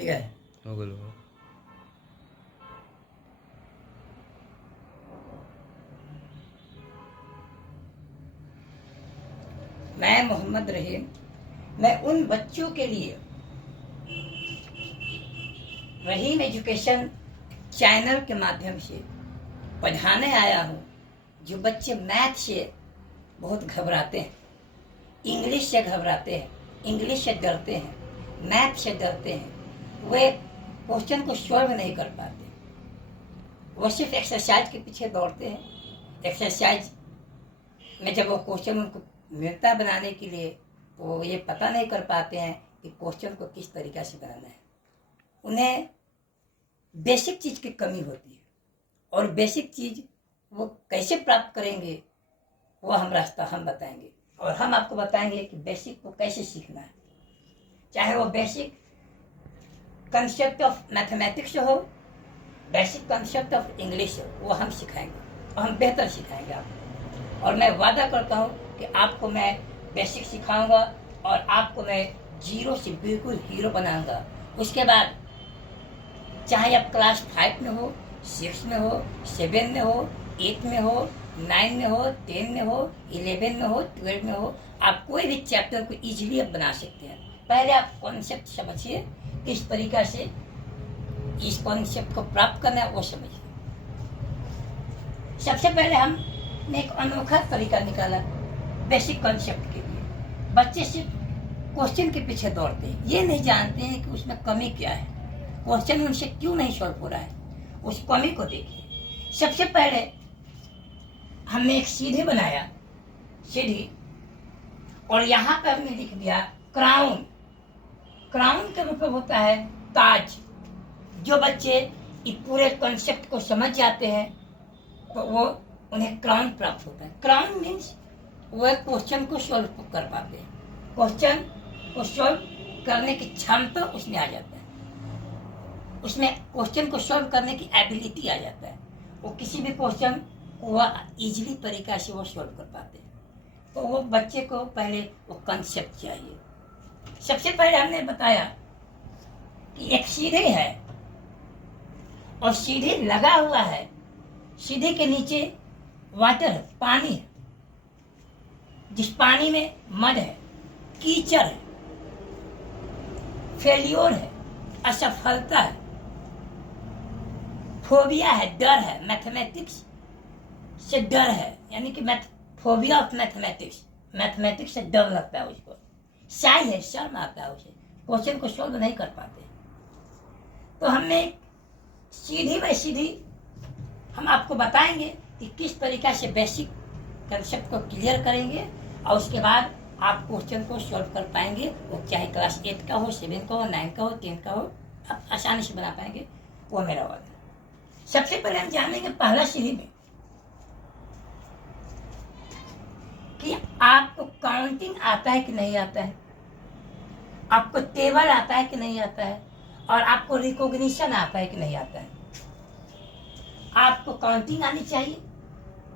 ठीक है। हो गया। मैं मोहम्मद रहीम, मैं उन बच्चों के लिए रहीम एजुकेशन चैनल के माध्यम से पढ़ाने आया हूँ, जो बच्चे मैथ से बहुत घबराते हैं, इंग्लिश से घबराते हैं, इंग्लिश से डरते हैं, मैथ से डरते हैं, वे क्वेश्चन को सॉल्व नहीं कर पाते, वो सिर्फ एक्सरसाइज के पीछे दौड़ते हैं। एक्सरसाइज में जब वो क्वेश्चन उनको मिलता बनाने के लिए, तो वो ये पता नहीं कर पाते हैं कि क्वेश्चन को किस तरीक़ा से बनाना है। उन्हें बेसिक चीज़ की कमी होती है, और बेसिक चीज़ वो कैसे प्राप्त करेंगे, वो रास्ता हम बताएंगे, और हम आपको बताएंगे कि बेसिक को कैसे सीखना है। चाहे वो बेसिक कंसेप्ट ऑफ मैथमेटिक्स हो, बेसिक कंसेप्ट ऑफ इंग्लिश हो, वो हम सिखाएंगे, और हम बेहतर सिखाएंगे आपको। और मैं वादा करता हूँ कि आपको मैं बेसिक सिखाऊंगा, और आपको मैं जीरो से बिल्कुल हीरो बनाऊंगा। उसके बाद चाहे आप क्लास 5 में हो, 6 में हो, 7 में हो, 8 में हो, 9 में हो, 10 में हो, 11 में हो, 12 में हो, आप कोई भी चैप्टर को इजीली आप बना सकते हैं। पहले आप कॉन्सेप्ट समझिए, किस तरीका से इस कॉन्सेप्ट को प्राप्त करना है वो समझिए। सबसे पहले हमने एक अनोखा तरीका निकाला बेसिक कॉन्सेप्ट के लिए। बच्चे सिर्फ क्वेश्चन के पीछे दौड़ते हैं, ये नहीं जानते हैं कि उसमें कमी क्या है, क्वेश्चन उनसे क्यों नहीं सॉल्व हो रहा है, उस कमी को देखिए। सबसे पहले हमने एक सीढ़ी बनाया, सीढ़ी, और यहाँ पर हमने लिख दिया क्राउन। क्राउन का मतलब होता है ताज। जो बच्चे इस पूरे कॉन्सेप्ट को समझ जाते हैं तो वो उन्हें क्राउन प्राप्त होता है। क्राउन मीन्स वो क्वेश्चन को सॉल्व कर पाते हैं, क्वेश्चन को सॉल्व करने की क्षमता उसमें आ जाता है, उसमें क्वेश्चन को सॉल्व करने की एबिलिटी आ जाता है। वो किसी भी क्वेश्चन को वह इजीली तरीका से वो सॉल्व कर पाते हैं। तो वो बच्चे को पहले वो कंसेप्ट चाहिए। सबसे पहले हमने बताया कि एक सीढ़ी है, और सीढ़ी लगा हुआ है, सीढ़ी के नीचे वाटर है, पानी है, जिस पानी में मड है, कीचड़ है, फेल्योर है, असफलता है, फोबिया है, डर है, मैथमेटिक्स से डर है, यानी कि फोबिया ऑफ मैथमेटिक्स, मैथमेटिक्स से डर लगता है उसको, शाय है, शर्म आता है उसे, क्वेश्चन को सॉल्व नहीं कर पाते। तो हमने सीधी बाय सीधी हम आपको बताएंगे कि किस तरीका से बेसिक कंसेप्ट को क्लियर करेंगे, और उसके बाद आप क्वेश्चन को सॉल्व कर पाएंगे। वो चाहे क्लास 8 का हो, 7 का हो, 9 का हो, 10 का हो, आप आसानी से बना पाएंगे, वो मेरा वादा है। सबसे पहले हम जानेंगे पहला सीढ़ी में कि आपको काउंटिंग आता है कि नहीं आता है, आपको टेबल आता है कि नहीं आता है, और आपको रिकॉग्निशन आता है कि नहीं आता है। आपको काउंटिंग आनी चाहिए,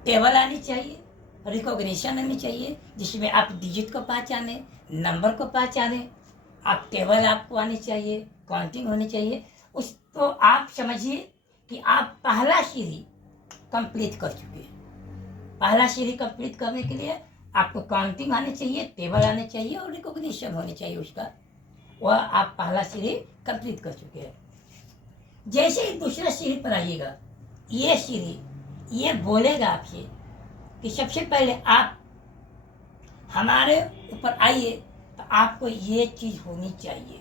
टेबल आनी चाहिए, रिकॉग्निशन आनी चाहिए, जिसमें आप डिजिट को पहचाने, नंबर को पहचाने। आप टेबल आपको आनी चाहिए, काउंटिंग होनी चाहिए। उस तो आप समझिए कि आप पहला सीढ़ी कंप्लीट कर चुके हैं। पहला सीढ़ी कंप्लीट करने के लिए आपको काउंटिंग आनी चाहिए, टेबल आने चाहिए, और रिकॉग्निशन होनी चाहिए उसका। वह आप पहला सीढ़ी कंप्लीट कर चुके हैं। जैसे ही दूसरा सीढ़ी पर आइएगा, ये सीढ़ी ये बोलेगा आपसे कि सबसे पहले आप हमारे ऊपर आइए, तो आपको ये चीज होनी चाहिए।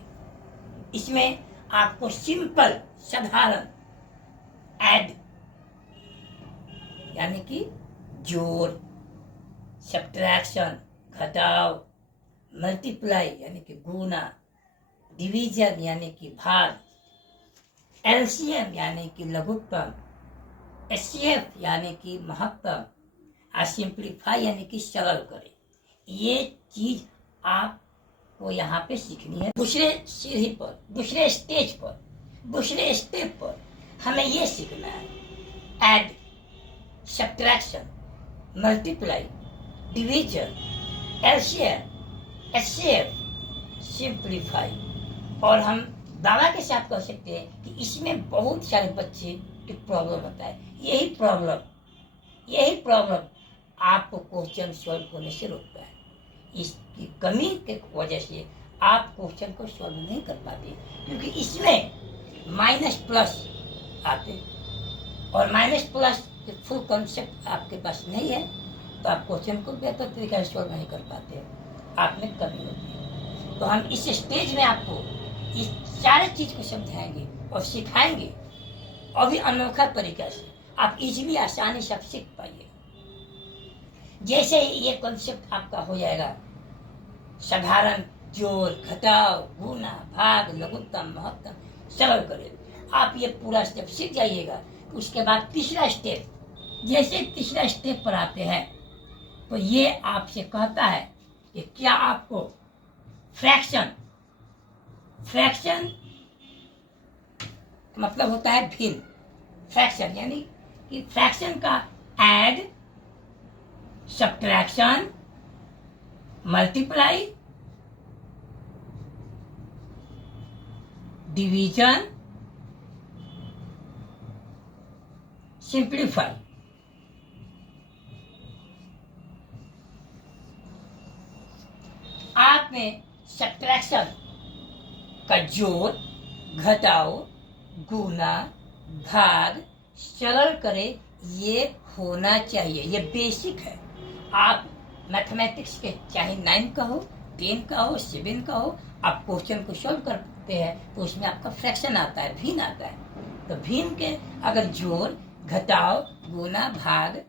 इसमें आपको सिंपल साधारण ऐड, यानी कि जोड़, सब्ट्रैक्शन घटाव, मल्टीप्लाई यानी कि गुना, डिवीजन यानी कि भाग, एलसीएम यानी कि लघुत्तम, एचसीएफ यानी कि महत्तम, और सिंप्लीफाई यानी कि सरल करें। ये चीज आपको यहाँ पे सीखनी है। दूसरे सीढ़ी पर, दूसरे स्टेज पर, दूसरे स्टेप पर हमें ये सीखना है add, subtraction, multiply, division, LCM, HCF, simplify. और हम दावा के साथ कह सकते हैं कि इसमें बहुत सारे बच्चे की प्रॉब्लम होता है। यही प्रॉब्लम आपको क्वेश्चन सॉल्व होने से रोकता है। इसकी कमी के वजह से आप क्वेश्चन को सॉल्व नहीं कर पाते, क्योंकि इसमें माइनस प्लस आते हैं और माइनस प्लस के फुल कॉन्सेप्ट आपके पास नहीं है, तो आप क्वेश्चन को बेहतर तरीके से सॉल्व नहीं कर पाते, आप में कमी होती है। तो हम इस स्टेज में आपको इस सारे चीज को समझाएंगे और सिखाएंगे, और भी अनोखा तरीका से आप इजीली आसानी से आप सीख पाइए। जैसे ही ये कॉन्सेप्ट आपका हो जाएगा, साधारण, जोड़, घटाव, गुना, भाग, लघुत्तम, महत्तम, सरल करें, आप ये पूरा स्टेप सीख जाइएगा। उसके बाद तीसरा स्टेप, जैसे तीसरा स्टेप पर आते हैं तो ये आपसे कहता है कि क्या आपको फ्रैक्शन मतलब होता है भिन्न। फ्रैक्शन यानी कि फ्रैक्शन का add, subtraction, multiply, division, simplify, आप में सब्ट्रैक्शन का जोड़, घटाओ, गुना, भाग, सरल करे, ये होना चाहिए। ये बेसिक है। आप मैथमेटिक्स के चाहे 9 का हो, 10 का हो, 7 का हो, आप क्वेश्चन को सॉल्व करते हैं तो उसमें आपका फ्रैक्शन आता है, भिन्न आता है। तो भिन्न के अगर जोड़, घटाओ, गुना, भाग,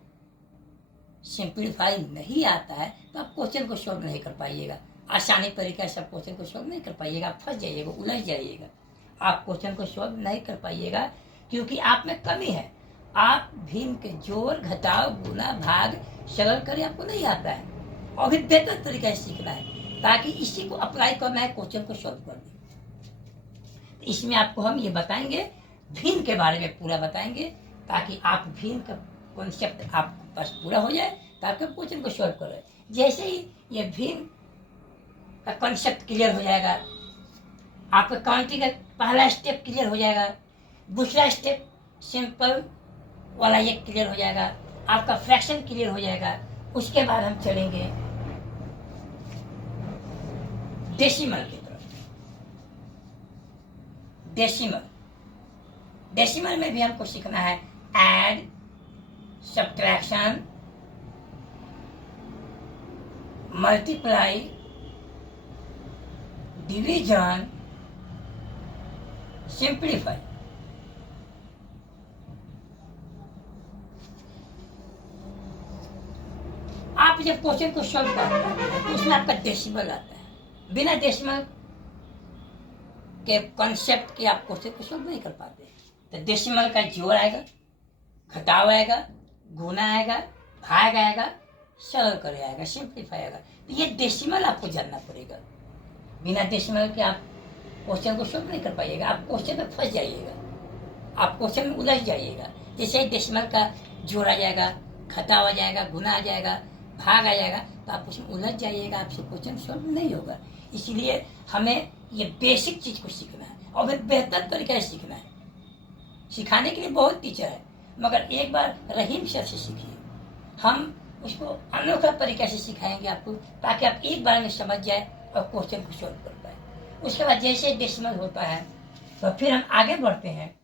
सिंप्लीफाई नहीं आता है तो आप क्वेश्चन को सॉल्व नहीं कर पाइएगा। आसानी तरीके से आप क्वेश्चन को सॉल्व नहीं कर पाइएगा, आप फंस जाइएगा, उलझ जाइएगा। आप क्वेश्चन को सॉल्व नहीं कर पाइएगा क्योंकि आप में कमी है। आप भीम के जोड़, घटाव, गुना, भाग, सरल करे आपको नहीं आता है, और भी बेहतर तरीके से सीखना है ताकि इसी को अप्लाई करना है, क्वेश्चन को सॉल्व कर दे। इसमें आपको हम ये बताएंगे, भीम के बारे में पूरा बताएंगे, ताकि आप भीम का कॉन्सेप्ट आपके पास पूरा हो जाए, ताकि आप क्वेश्चन को सॉल्व करें। जैसे ही ये भीम का कॉन्सेप्ट क्लियर हो जाएगा, आपका काउंटिंग का पहला स्टेप क्लियर हो जाएगा, दूसरा स्टेप सिंपल वाला ये क्लियर हो जाएगा, आपका फ्रैक्शन क्लियर हो जाएगा। उसके बाद हम चलेंगे डेसिमल की तरफ। डेसिमल में भी हमको सीखना है add, subtraction, multiply, division, simplify. आप जब क्वेश्चन को सॉल्व करते हैं तो उसमें आपका डेसिमल आता है। बिना डेसिमल के कॉन्सेप्ट के आप क्वेश्चन को सॉल्व नहीं कर पाते। तो डेसिमल का जोड़ आएगा, घटाव आएगा, गुना आएगा, भाग आएगा, सरल करे आएगा, सिंप्लीफाई आएगा। तो ये डेसिमल आपको जानना पड़ेगा। बिना डेसिमल के आप क्वेश्चन को सॉल्व नहीं कर पाइएगा, आप क्वेश्चन में फंस जाइएगा, आप क्वेश्चन में उलझ जाइएगा। जैसे ही डेसिमल का जोड़ आ जाएगा, घटाव आ जाएगा, गुना आ जाएगा, भाग आ जाएगा, तो आप उसमें उलझ जाइएगा, आपसे क्वेश्चन सॉल्व नहीं होगा। इसीलिए हमें ये बेसिक चीज को सीखना है और फिर बेहतर तरीके से सीखना है। सिखाने के लिए बहुत टीचर है, मगर एक बार रहीम सर से सीखिए। हम उसको अनोखा तरीके से सिखाएंगे आपको, ताकि आप एक बार में समझ जाए और क्वेश्चन को सॉल्व कर पाए। उसके बाद जैसे डेसिमल होता है तो फिर हम आगे बढ़ते हैं,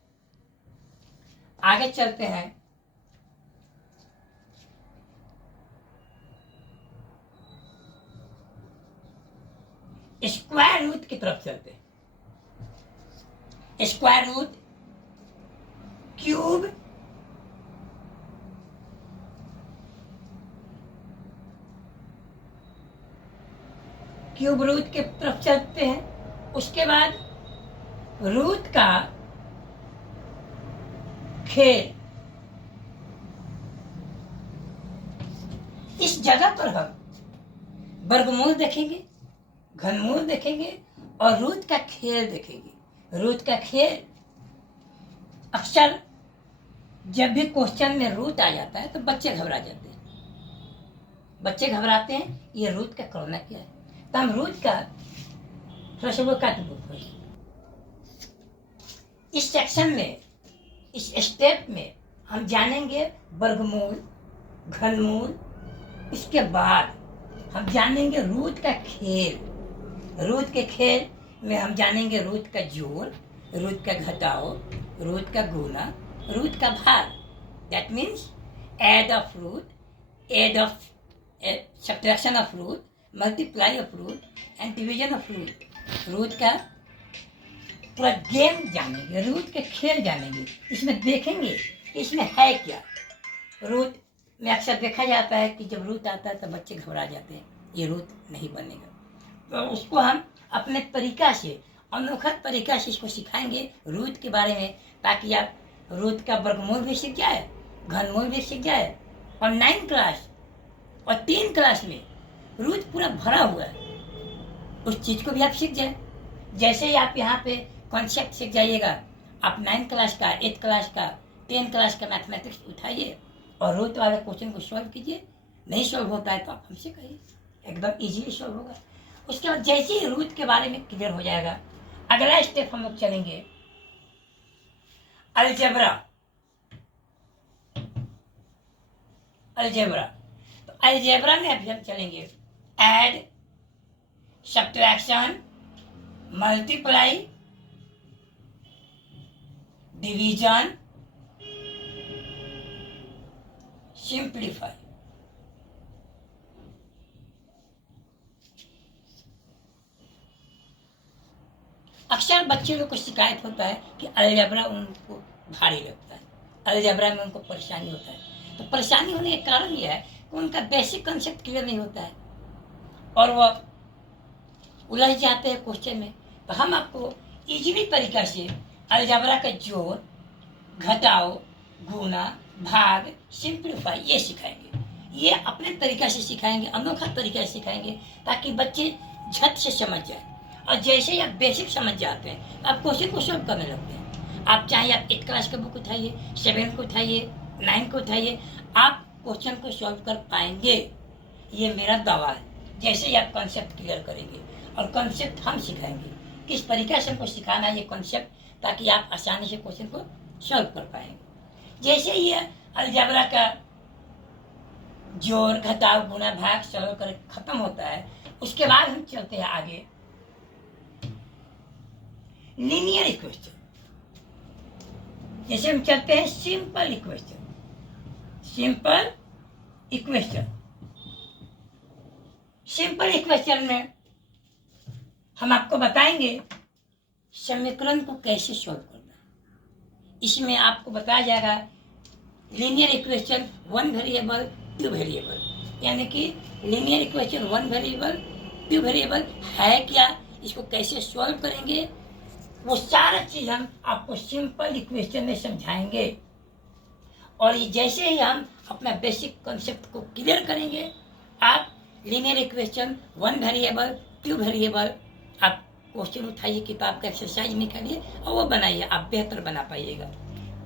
आगे चलते हैं। स्क्वायर रूट की तरफ चलते हैं। Square root, cube, cube root की तरफ चलते हैं। उसके बाद रूट का खेल। इस जगह पर हम वर्गमूल देखेंगे, घनमूल देखेंगे और रूट का खेल देखेंगे। रूट का खेल अक्सर जब भी क्वेश्चन में रूट आ जाता है तो बच्चे घबरा जाते हैं। बच्चे घबराते हैं, ये रूट का करना क्या है। तो हम रूट का थोड़ा सा वो काट दो, इस सेक्शन में, इस स्टेप में हम जानेंगे वर्गमूल, घनमूल। इसके बाद हम जानेंगे रूट का खेल। रूट के खेल में हम जानेंगे रूट का जोड़, रूट का घटाव, रूट का गुना, रूट का भाग। That means add of root, add of subtraction of root, multiply of root and division of root. Root का पूरा गेम जानेंगे, रूट के खेल जानेंगे। इसमें देखेंगे कि इसमें है क्या। रूट में अक्सर देखा जाता है कि जब रूट आता है तो बच्चे घबरा जाते हैं, ये रूट नहीं बनेगा। तो उसको हम अपने तरीका से, अनोखा तरीका से इसको सिखाएंगे रूट के बारे में, ताकि आप रूट का वर्गमूल भी सीख जाए, घनमूल भी सीख जाए। और 9 क्लास और 3 क्लास में रूट पूरा भरा हुआ है, उस चीज को भी आप सीख जाए। जैसे ही आप यहाँ पे कॉन्सेप्ट सीख जाइएगा, आप 9 क्लास का, 8 क्लास का, 10 क्लास का मैथमेटिक्स उठाइए और रूट वाले क्वेश्चन को सॉल्व कीजिए। नहीं सॉल्व होता है तो आप हमसे कहिए, एकदम इजीली सॉल्व होगा। उसके बाद जैसे ही रूट के बारे में क्लियर हो जाएगा, अगला स्टेप हम लोग चलेंगे अलजेब्रा। अलजेब्रा, तो अलजेब्रा में अभी हम चलेंगे add, subtraction, multiply, division, simplify. अक्सर बच्चे लोग को शिकायत होता है कि अलजेब्रा उनको भारी लगता है, अलजेब्रा में उनको परेशानी होता है। तो परेशानी होने का कारण यह है कि उनका बेसिक कंसेप्ट क्लियर नहीं होता है और वो उलझ जाते हैं क्वेश्चन में। तो हम आपको इजीली तरीका से अलजेब्रा का जोड़, घटाव, गुना, भाग, सिंप्लीफाई ये सिखाएंगे। ये अपने तरीका से सिखाएंगे, अनोखा तरीका से सिखाएंगे, ताकि बच्चे झट से समझ जाए। और जैसे ही आप बेसिक समझ जाते हैं, आप क्वेश्चन को सॉल्व करने लगते हैं। आप चाहे आप 8 क्लास का बुक उठाइए, 7 को उठाइए, 9 को उठाइए, आप क्वेश्चन को सॉल्व कर पाएंगे, ये मेरा दावा है। जैसे ही आप कॉन्सेप्ट क्लियर करेंगे, और कॉन्सेप्ट हम सिखाएंगे किस तरीका से हमको सिखाना है ये कॉन्सेप्ट, ताकि आप आसानी से क्वेश्चन को सॉल्व कर पाएंगे। जैसे ही अलजेब्रा का जोड़, घटाव, गुना, भाग सॉल्व कर खत्म होता है, उसके बाद हम चलते हैं आगे लीनियर इक्वेशन। जैसे हम चलते हैं simple equation. Simple equation, simple equation में हम आपको बताएंगे समीकरण को कैसे सॉल्व करना है। इसमें आपको बताया जाएगा लीनियर इक्वेशन 1 वेरिएबल 2 वेरिएबल, यानी कि लीनियर इक्वेशन 1 वेरिएबल 2 वेरिएबल है क्या, इसको कैसे सॉल्व करेंगे, वो सारा चीज हम आपको सिंपल इक्वेशन में समझाएंगे। और ये जैसे ही हम अपना बेसिक कॉन्सेप्ट को क्लियर करेंगे, आप लीनियर इक्वेशन 1 वेरिएबल 2 वेरिएबल आप क्वेश्चन उठाइए, किताब का एक्सरसाइज निकालिए और वो बनाइए, आप बेहतर बना पाइएगा।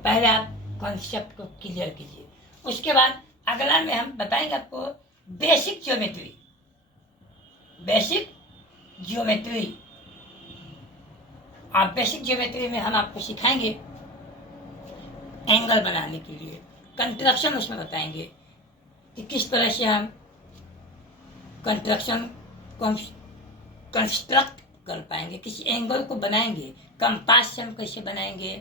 पहले आप कॉन्सेप्ट को क्लियर कीजिए। उसके बाद अगला में हम बताएंगे आपको बेसिक ज्योमेट्री। बेसिक ज्योमेट्री, आप बेसिक ज्योमेट्री में हम आपको सिखाएंगे एंगल बनाने के लिए, कंस्ट्रक्शन उसमें बताएंगे कि किस तरह से हम कंस्ट्रक्ट कर पाएंगे, किसी एंगल को बनाएंगे, कंपास से हम कैसे बनाएंगे,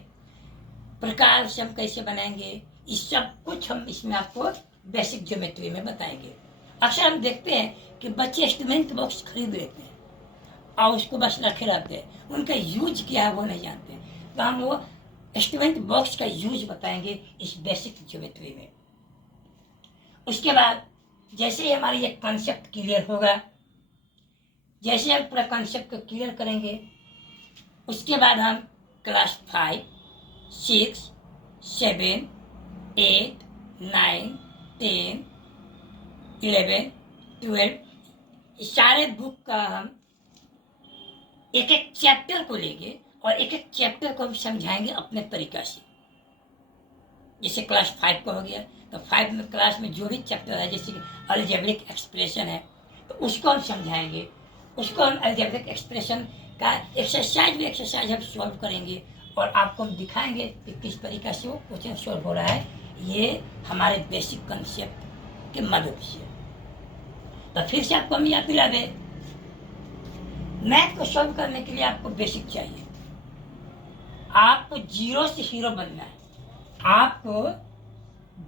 प्रकार से हम कैसे बनाएंगे, इस सब कुछ हम इसमें आपको बेसिक ज्योमेट्री में बताएंगे। अक्सर हम देखते हैं कि बच्चे इंस्ट्रूमेंट बॉक्स खरीद लेते हैं और उसको बस रखे रहते हैं, उनका यूज क्या है वो नहीं जानते। तो हम वो इंस्ट्रूमेंट बॉक्स का यूज बताएंगे इस बेसिक ज्योमेट्री में। उसके बाद जैसे ही हमारी ये कॉन्सेप्ट क्लियर होगा, जैसे हम पूरा कॉन्सेप्ट को क्लियर करेंगे, उसके बाद हम क्लास 5, 6, 7, 8, 9, 10, 11, 12 इस सारे बुक का हम एक एक चैप्टर को लेंगे और एक एक चैप्टर को हम समझाएंगे अपने तरीका से। जैसे क्लास 5 का हो गया तो 5 में क्लास में जो भी चैप्टर है, जैसे अलजेब्रिक एक्सप्रेशन है, तो उसको हम समझाएंगे। उसको हम अलजेब्रिक एक्सप्रेशन का एक्सरसाइज हम सॉल्व करेंगे और आपको हम दिखाएंगे कि किस तरीका से वो क्वेश्चन सॉल्व हो रहा है, ये हमारे बेसिक कंसेप्ट के मदद से। तो फिर से आपको हम याद दिला दें, मैथ को सॉल्व करने के लिए आपको बेसिक चाहिए। आपको जीरो से हीरो बनना है, आपको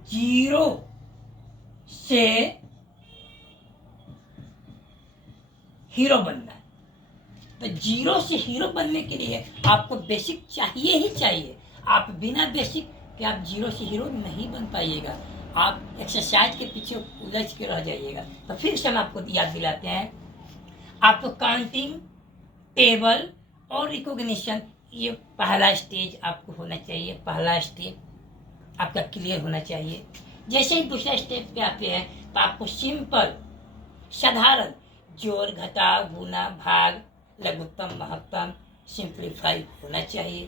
जीरो से हीरो बनना है। तो जीरो से हीरो बनने के लिए आपको बेसिक चाहिए ही चाहिए। आप बिना बेसिक के आप जीरो से हीरो नहीं बन पाइएगा, आप एक्सरसाइज के पीछे उलझ के रह जाइएगा। तो फिर से हम आपको याद दिलाते हैं, आपको काउंटिंग, टेबल और रिकॉग्निशन, ये पहला स्टेज आपको होना चाहिए, पहला स्टेप आपका क्लियर होना चाहिए। जैसे ही दूसरा स्टेप पे आते हैं तो आपको सिंपल साधारण जोड़, घटाव, गुना, भाग, लघुत्तम, महत्तम, सिंप्लीफाई होना चाहिए।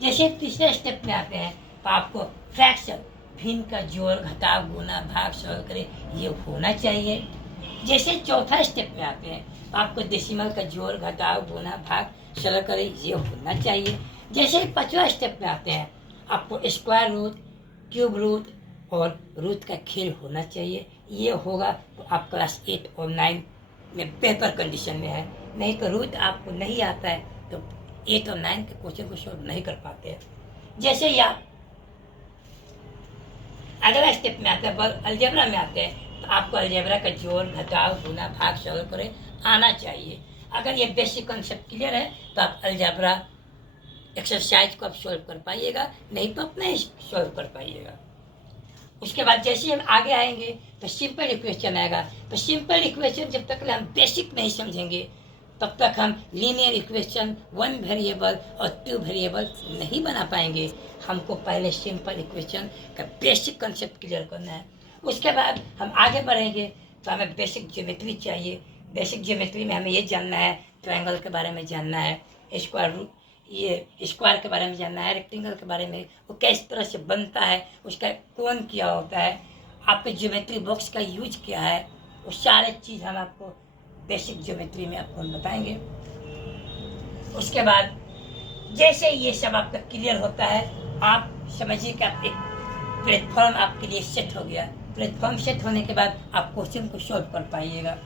जैसे तीसरे स्टेप में आते हैं तो आपको फ्रैक्शन, भिन्न का जोड़, घटाव, गुना, भाग, सरल करे, ये होना चाहिए। जैसे चौथा स्टेप में आते हैं तो आपको डेसिमल का जोड़, घटाव, गुना, भाग, सरल करे, ये होना चाहिए। जैसे पांचवा स्टेप में आते हैं आपको स्क्वायर रूट, क्यूब रूट और रूट का खेल होना चाहिए। ये होगा तो आप क्लास 8 और 9 में बेहतर कंडीशन में है। नहीं तो रूट आपको नहीं आता है तो 8 और 9 के क्वेश्चन को सॉल्व नहीं कर पाते हैं। जैसे ही आप अगला स्टेप में आते हैं, अलजेब्रा में आते हैं, तो आपको अलजेब्रा का जोड़, घटाव, गुना, भाग, सरल करे आना चाहिए। अगर ये बेसिक कॉन्सेप्ट क्लियर है तो आप अलजेब्रा एक्सरसाइज को आप सॉल्व कर पाइएगा, नहीं तो अपना ही सॉल्व कर पाइएगा। उसके बाद जैसे हम आगे आएंगे तो सिंपल इक्वेशन आएगा। तो सिंपल इक्वेशन जब तक हम बेसिक नहीं समझेंगे तब तक हम लीनियर इक्वेशन 1 वेरिएबल और 2 वेरिएबल नहीं बना पाएंगे। हमको पहले सिंपल इक्वेशन का बेसिक कंसेप्ट क्लियर करना है। उसके बाद हम आगे बढ़ेंगे तो हमें बेसिक ज्योमेट्री चाहिए। बेसिक ज्योमेट्री में हमें ये जानना है, ट्रायंगल के बारे में जानना है, स्क्वायर रूट, ये स्क्वायर के बारे में जानना है, रेक्टेंगल के बारे में, वो किस तरह से बनता है, उसका कोण क्या होता है, आपके ज्योमेट्री बॉक्स का यूज क्या है, वो सारे चीज़ हम आपको बेसिक ज्योमेट्री में आपको हम बताएंगे। उसके बाद जैसे ये सब आपका क्लियर होता है, आप समझिए कि आप एक प्लेटफॉर्म आपके लिए सेट हो गया। प्लेटफॉर्म सेट होने के बाद आप क्वेश्चन को सॉल्व कर पाइएगा।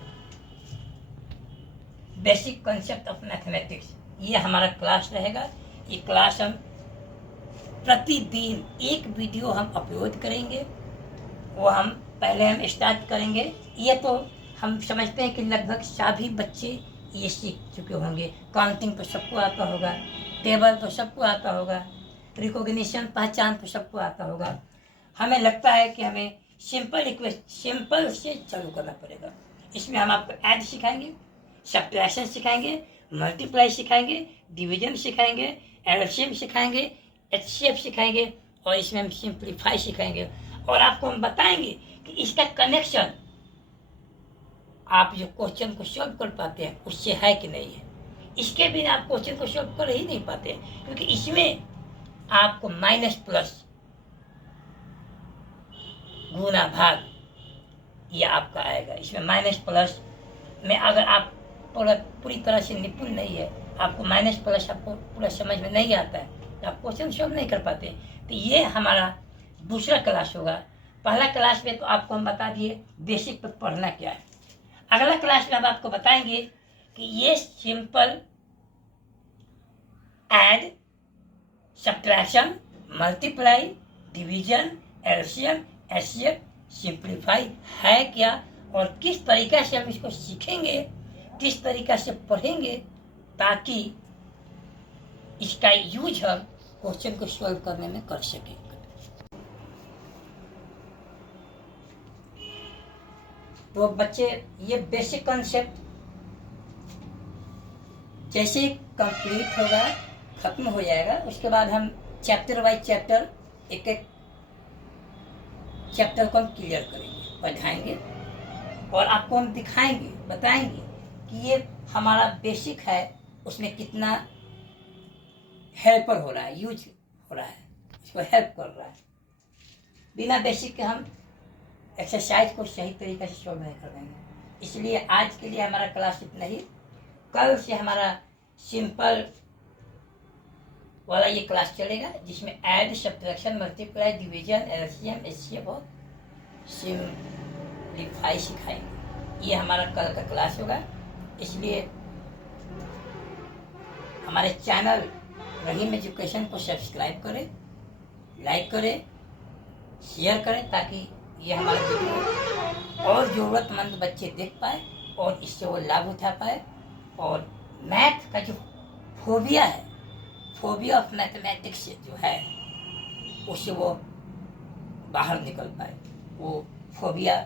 बेसिक कॉन्सेप्ट ऑफ मैथमेटिक्स, ये हमारा क्लास रहेगा। ये क्लास हम प्रतिदिन एक वीडियो हम अपलोड करेंगे, वो हम पहले हम स्टार्ट करेंगे। ये तो हम समझते हैं कि लगभग सभी बच्चे ये सीख चुके होंगे। काउंटिंग तो सबको आता होगा, टेबल तो सबको आता होगा, रिकॉग्निशन, पहचान तो सबको आता होगा। हमें लगता है कि हमें सिंपल से चालू करना पड़ेगा। इसमें हम आपको ऐड सिखाएंगे, सब्ट्रैक्शन सिखाएंगे, मल्टीप्लाई सिखाएंगे, डिवीजन सिखाएंगे, एलसीएम सिखाएंगे, एचसीएफ सिखाएंगे और इसमें हम सिंप्लीफाई सिखाएंगे। और आपको हम बताएंगे कि इसका कनेक्शन आप जो क्वेश्चन को सॉल्व कर पाते हैं उससे है कि नहीं है। इसके बिना आप क्वेश्चन को सॉल्व कर ही नहीं पाते, क्योंकि इसमें आपको माइनस प्लस, गुना, भाग ये आपका आएगा। इसमें माइनस प्लस में अगर आप पूरी तरह से निपुण नहीं है, आपको माइनस प्लस आपको पूरा समझ में नहीं आता है, तो आप क्वेश्चन सॉल्व नहीं कर पाते। तो ये हमारा दूसरा क्लास होगा। पहला क्लास में तो आपको हम बता दिए बेसिक पे पढ़ना क्या है। अगला क्लास में हम आपको बताएंगे कि ये simple add, subtraction, multiply, division, LCM, HCF, simplify है क्या और किस तरीका से हम इसको सीखेंगे, किस तरीका से पढ़ेंगे, ताकि इसका यूज हम क्वेश्चन को सॉल्व करने में कर सकें। तो बच्चे ये बेसिक कॉन्सेप्ट जैसे कंप्लीट होगा, खत्म हो जाएगा, उसके बाद हम चैप्टर बाय चैप्टर एक एक चैप्टर को हम क्लियर करेंगे, पढ़ाएंगे और आपको हम दिखाएंगे, बताएंगे कि ये हमारा बेसिक है, उसमें कितना हेल्पर हो रहा है, यूज हो रहा है, इसको हेल्प कर रहा है। बिना बेसिक के हम एक्सरसाइज को सही तरीके से सॉल्व नहीं कर देंगे। इसलिए आज के लिए हमारा क्लास इतना ही। कल से हमारा सिंपल वाला ये क्लास चलेगा, जिसमें add, subtraction, multiply, division, LCM, HCF और सिंपलीफाई सिखाएंगे। ये हमारा कल का क्लास होगा। इसलिए हमारे चैनल रहीम एजुकेशन को सब्सक्राइब करें, लाइक करें, शेयर करें, ताकि ये हमारा वीडियो और ज़रूरतमंद बच्चे देख पाए और इससे वो लाभ उठा पाए, और मैथ का जो फोबिया है, फोबिया ऑफ मैथमेटिक्स जो है, उससे वो बाहर निकल पाए, वो फोबिया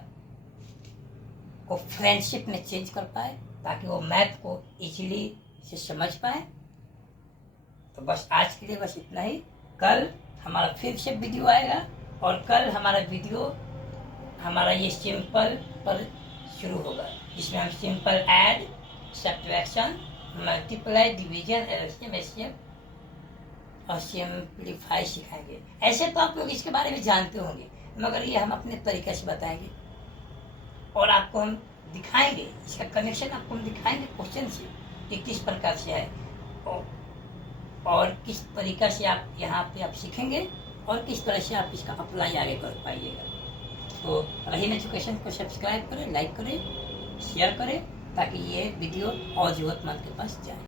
को फ्रेंडशिप में चेंज कर पाए, ताकि वो मैथ को इजीली से समझ पाए। तो बस आज के लिए बस इतना ही। कल हमारा फिर से वीडियो आएगा, और कल हमारा वीडियो हमारा ये सिंपल पर शुरू होगा, जिसमें हम simple add, subtraction, multiply, division, LCM, HCF और सिंपलीफाई सिखाएंगे। ऐसे तो आप लोग इसके बारे में जानते होंगे, मगर ये हम अपने तरीके से बताएंगे और आपको हम दिखाएंगे, इसका कनेक्शन आपको हम दिखाएंगे क्वेश्चन से कि किस प्रकार से है, और किस तरीका से आप यहाँ पे आप सीखेंगे और किस तरह से आप इसका अप्लाई आगे कर पाइएगा। तो रहीम एजुकेशन को सब्सक्राइब करें, लाइक करें, शेयर करें, ताकि ये वीडियो और ज़रूरतमंद के पास जाए।